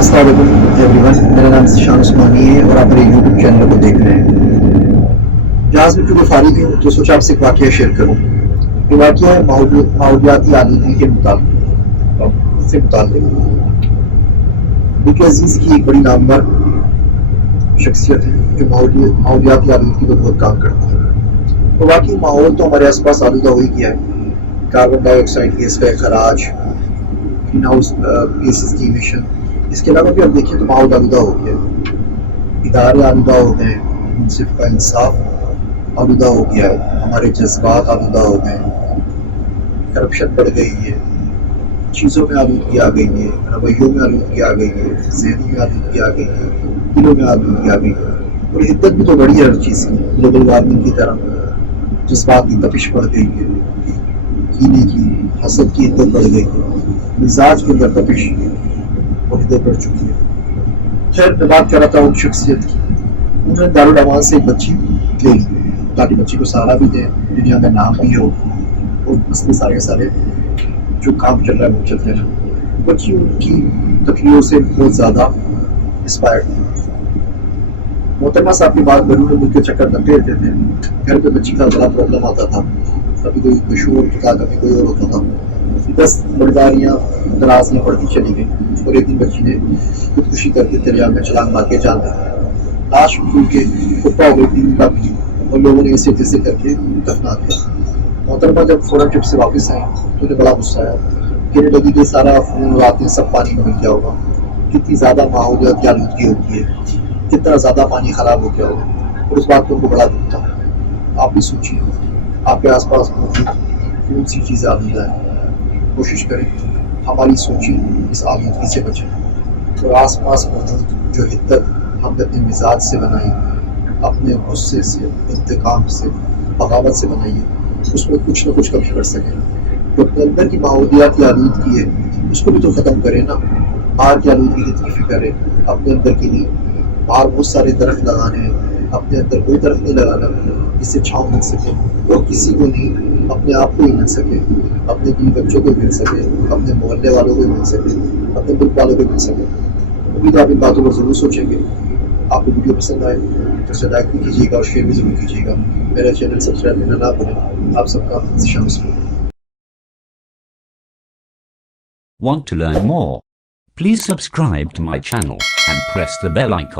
السلام علیکم every one, میرا نام ذیشان عثمانی ہے اور آپ میرے یوٹیوب چینل کو دیکھ رہے ہیں۔ جہاز میں چونکہ فارغ ہوں تو سوچا آپ سے ایک واقعہ شیئر کروں۔ یہ واقعہ ہے ماحولیاتی آلودگی کے متعلق بک عزیز کی ایک بڑی نامور شخصیت ہے جو ماحولیاتی آلودگی پر بہت کام کرتی ہے۔ تو واقعی ماحول تو ہمارے آس پاس آلودہ ہو ہی گیا ہے، کاربن ڈائی آکسائڈ گیس کا اخراج، گرین ہاؤس گیسز کی ایمیشن، اس کے علاوہ بھی آپ دیکھیں تو ماحول آلودہ ہو گیا، ادارے آلودہ ہو گئے، منصف کا انصاف آلودہ ہو گیا ہے، ہمارے جذبات آلودہ ہو گئے ہیں، کرپشن بڑھ گئی ہے، چیزوں میں آلودگی آ گئی ہے، رویوں میں آلودگی آ گئی ہے، ذہنی میں آلودگی آ گئی ہے، دلوں میں آلودگی آ گئی ہے، اور حدت بھی تو بڑی ہے ہر چیز کی، گلوبل وارمنگ کی طرح جذبات کی تپش بڑھ گئی ہے، کینے کی حسد کی حدت بڑھ گئی ہے، مزاج کے اندر تپش اور حدت بڑھ چکی ہے۔ خیر میں بات کر رہا تھا ان شخصیت کی، انہوں نے دارالامان سے ایک بچی لے لی تاکہ بچی کو سہارا بھی دیں، دنیا میں نام بھی ہو، اور مسئلے سارے جو کام چل رہا ہے وہ چلتے رہے۔ بچی ان کی تقریروں سے بہت زیادہ انسپائرڈ تھی۔ محترمہ صاحب کی بات بیرون ملک کے چکر لگتے رہتے تھے، گھر پہ بچی کا بڑا پرابلم آتا تھا، کبھی کوئی شور ہوتا تھا، کبھی کوئی اور ہوتا تھا، 10 برداریاں درازیاں پڑتی چلی گئیں، اور ایک دن بچی نے خودکشی کر کے دریا میں چھلانگ مار کے جان دی۔ لاش پھول کے کتا ہو گئی 3 دن کی، اور لوگوں نے اسے تیسے کر کے دفنا دیا۔ محترمہ جب فوراً ٹرپ سے واپس آئیں تو انہیں بڑا غصہ آیا، کہنے لگی کہ سارا خون راتیں سب پانی میں مل گیا ہوگا، کتنی زیادہ ماحولیاتی آلودگی ہوتی ہے، کتنا زیادہ پانی خراب ہو گیا ہوگا، اور اس بات کو ان کو بڑا دکھ تھا۔ آپ بھی سوچیے آپ کے آس پاس موجود کون سی چیزیں آلودہ ہیں، کوشش کریں ہماری سوچی اس آلودگی سے بچیں، اور آس پاس موجود جو حدت ہم نے اپنے مزاج سے بنائی، اپنے غصے سے، انتقام سے، بغاوت سے بنائی ہے، اس میں کچھ نہ کچھ کمی کر سکیں۔ جو اپنے اندر کی ماحولیاتی آلودگی ہے اس کو بھی تو ختم کریں نا۔ باہر کی آلودگی کی فکر ہے، اپنے اندر کی نہیں۔ باہر بہت سارے درخت لگانے ہیں، اپنے اندر کوئی درخت نہیں لگانا جس سے چھاؤں مل سکے، اور کسی کو نہیں، اپنے آپ کو ہی مل سکے، اپنے بیوی بچوں کو مل سکے، اپنے محلے والوں کو مل سکے، اپنے ملک والوں کو مل سکے۔ امید آپ ان باتوں کو ضرور سوچیں گے۔ آپ کو ویڈیو پسند آئے تو اسے لائک بھی کیجیے گا اور شیئر بھی ضرور کیجیے گا۔ میرا چینل سبسکرائب کرنا نہ بھولیں۔ آپ سب کا Zeeshan Usmani. Want to learn more? Please subscribe to my channel and press the bell icon.